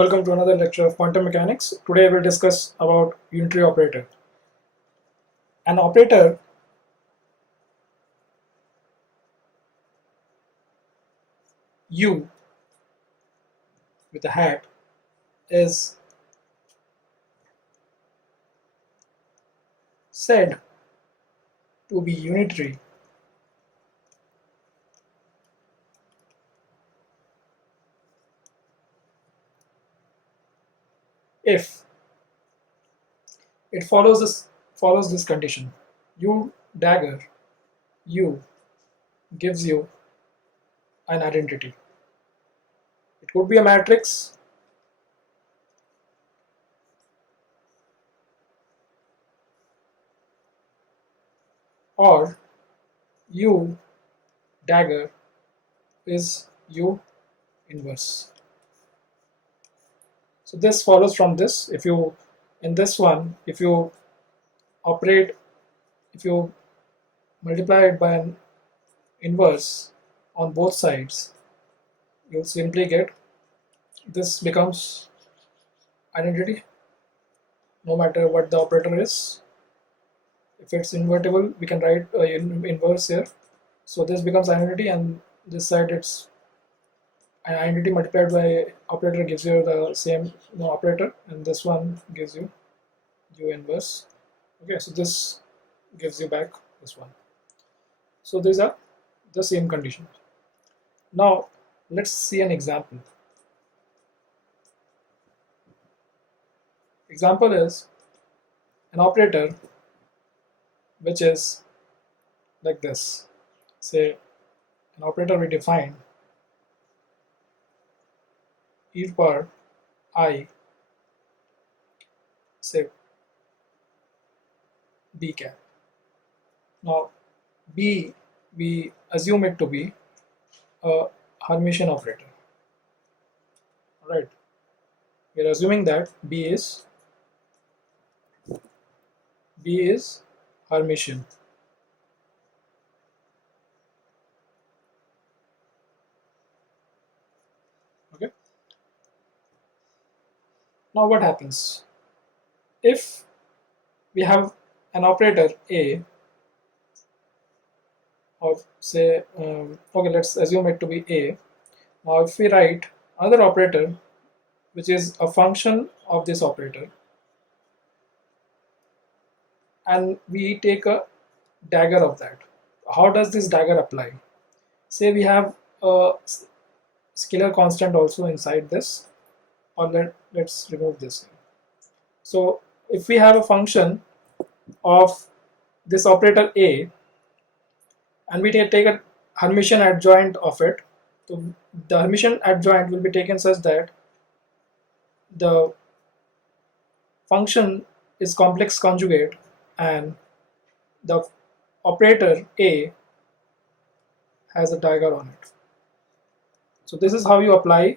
Welcome to another lecture of quantum mechanics. Today we'll discuss about unitary operator. An operator U with a hat is said to be unitary if it follows this condition. U dagger U gives you an identity. It could be a matrix, or U dagger is U inverse. So this follows from this. If you in this one, if you multiply it by an inverse on both sides, you'll simply get this becomes identity no matter what the operator is. If it's invertible, we can write inverse here. So this becomes identity, and this side it's an identity multiplied by operator gives you the same operator, and this one gives you U inverse. Okay, so this gives you back this one. So these are the same conditions. Now let's see an example. Example is an operator which is like this. Say an operator we define e to power I, say b cap. Now b, we assume it to be a Hermitian operator. Alright, we are assuming that b is Hermitian. Okay. Now what happens if we have an operator A of say okay, let's assume it to be A. Now if we write another operator which is a function of this operator, and we take a dagger of that. How does this dagger apply? Say we have a scalar constant also inside this, or let's remove this. So if we have a function of this operator A and we take a Hermitian adjoint of it, so the Hermitian adjoint will be taken such that the function is complex conjugate and the operator A has a dagger on it. So this is how you apply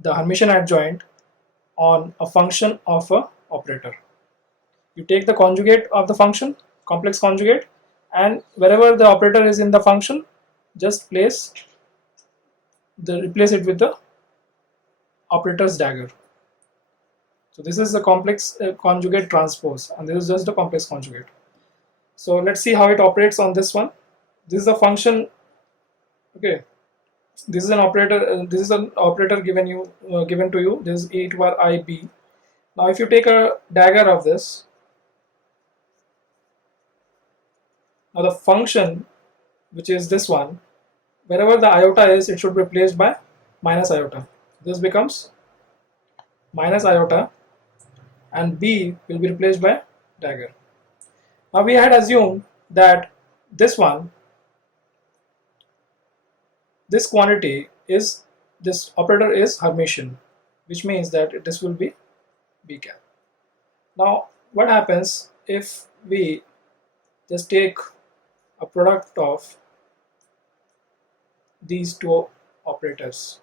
the Hermitian adjoint on a function of a operator. You take the conjugate of the function, complex conjugate, and wherever the operator is in the function, just replace it with the operator's dagger. So this is the complex conjugate transpose, and this is just the complex conjugate. So let's see how it operates on this one. This is a function. Okay, this is an operator. This is an operator given to you. This is e to power I b. Now if you take a dagger of this, now the function which is this one, wherever the iota is, it should be replaced by minus iota. This becomes minus iota, and b will be replaced by dagger. Now we had assumed that this quantity is, this operator is Hermitian, which means that this will be b cap. Now what happens if we just take a product of these two operators?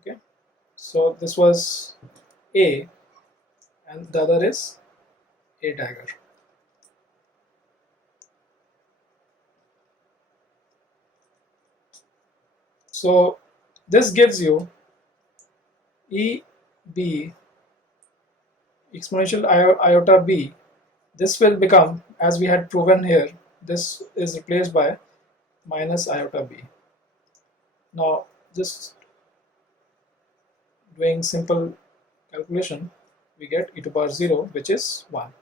Okay, so this was A and the other is A dagger. So this gives you E b exponential iota b, this will become, as we had proven here, this is replaced by minus iota b. Now just doing simple calculation, we get e to power 0, which is 1.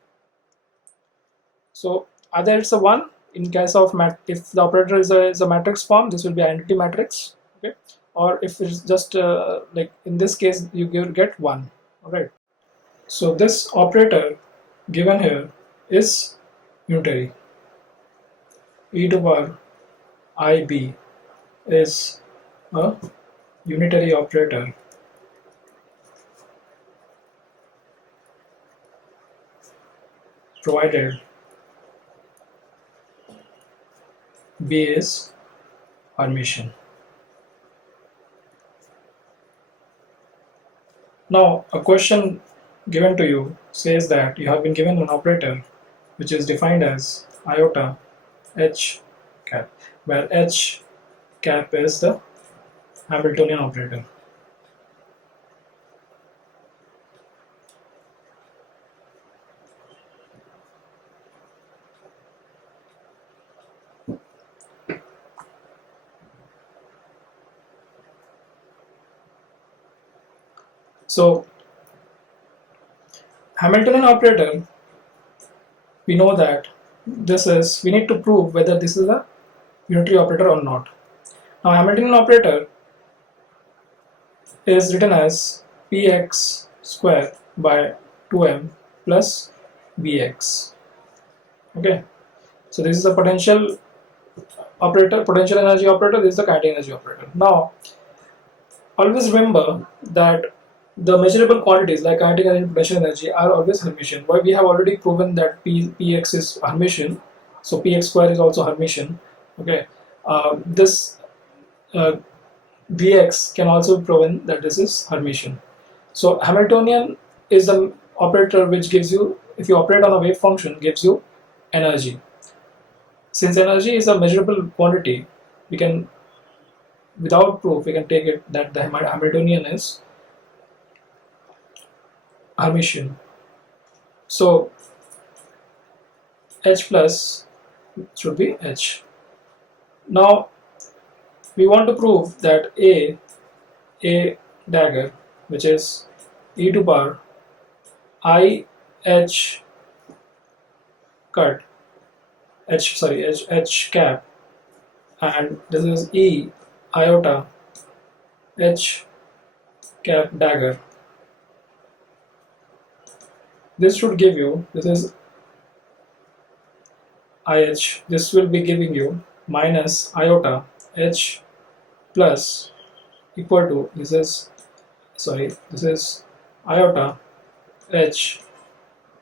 So either it's a 1 in case of if the operator is a matrix form, this will be identity matrix, okay, or if it's just like in this case you get 1. All right, so this operator given here is unitary. E to power ib is a unitary operator provided B is Hermitian. Now a question given to you says that you have been given an operator which is defined as iota h cap, where h cap is the Hamiltonian operator. So Hamiltonian operator, we know that we need to prove whether this is a unitary operator or not. Now Hamiltonian operator is written as px square by 2m plus bx. Okay, so this is the potential operator, potential energy operator, this is the kinetic energy operator. Now always remember that the measurable quantities like kinetic energy and potential energy are always Hermitian. Why? We have already proven that px is Hermitian, so px square is also Hermitian. Okay, this Vx can also be proven that this is Hermitian. So Hamiltonian is the operator which gives you, if you operate on a wave function, gives you energy. Since energy is a measurable quantity, we can, without proof, we can take it that the Hamiltonian is Hermitian. So H plus should be H. Now we want to prove that A dagger, which is e to power I H cut H cap, and this is E iota H cap dagger. This should give you, this is IH, this will be giving you minus iota H plus equal to, this is iota H,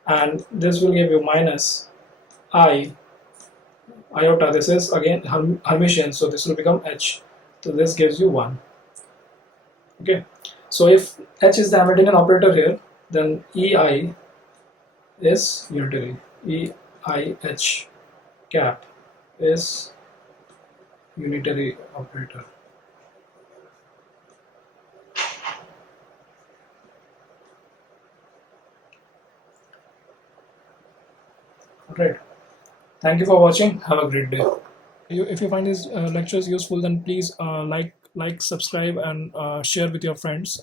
and this will give you minus iota, this is again Hermitian, so this will become H, so this gives you 1. Okay, so if H is the Hamiltonian operator here, then EI is unitary. EIH cap is unitary operator. Alright, thank you for watching. Have a great day. If you find these lectures useful, then please like, subscribe, and share with your friends.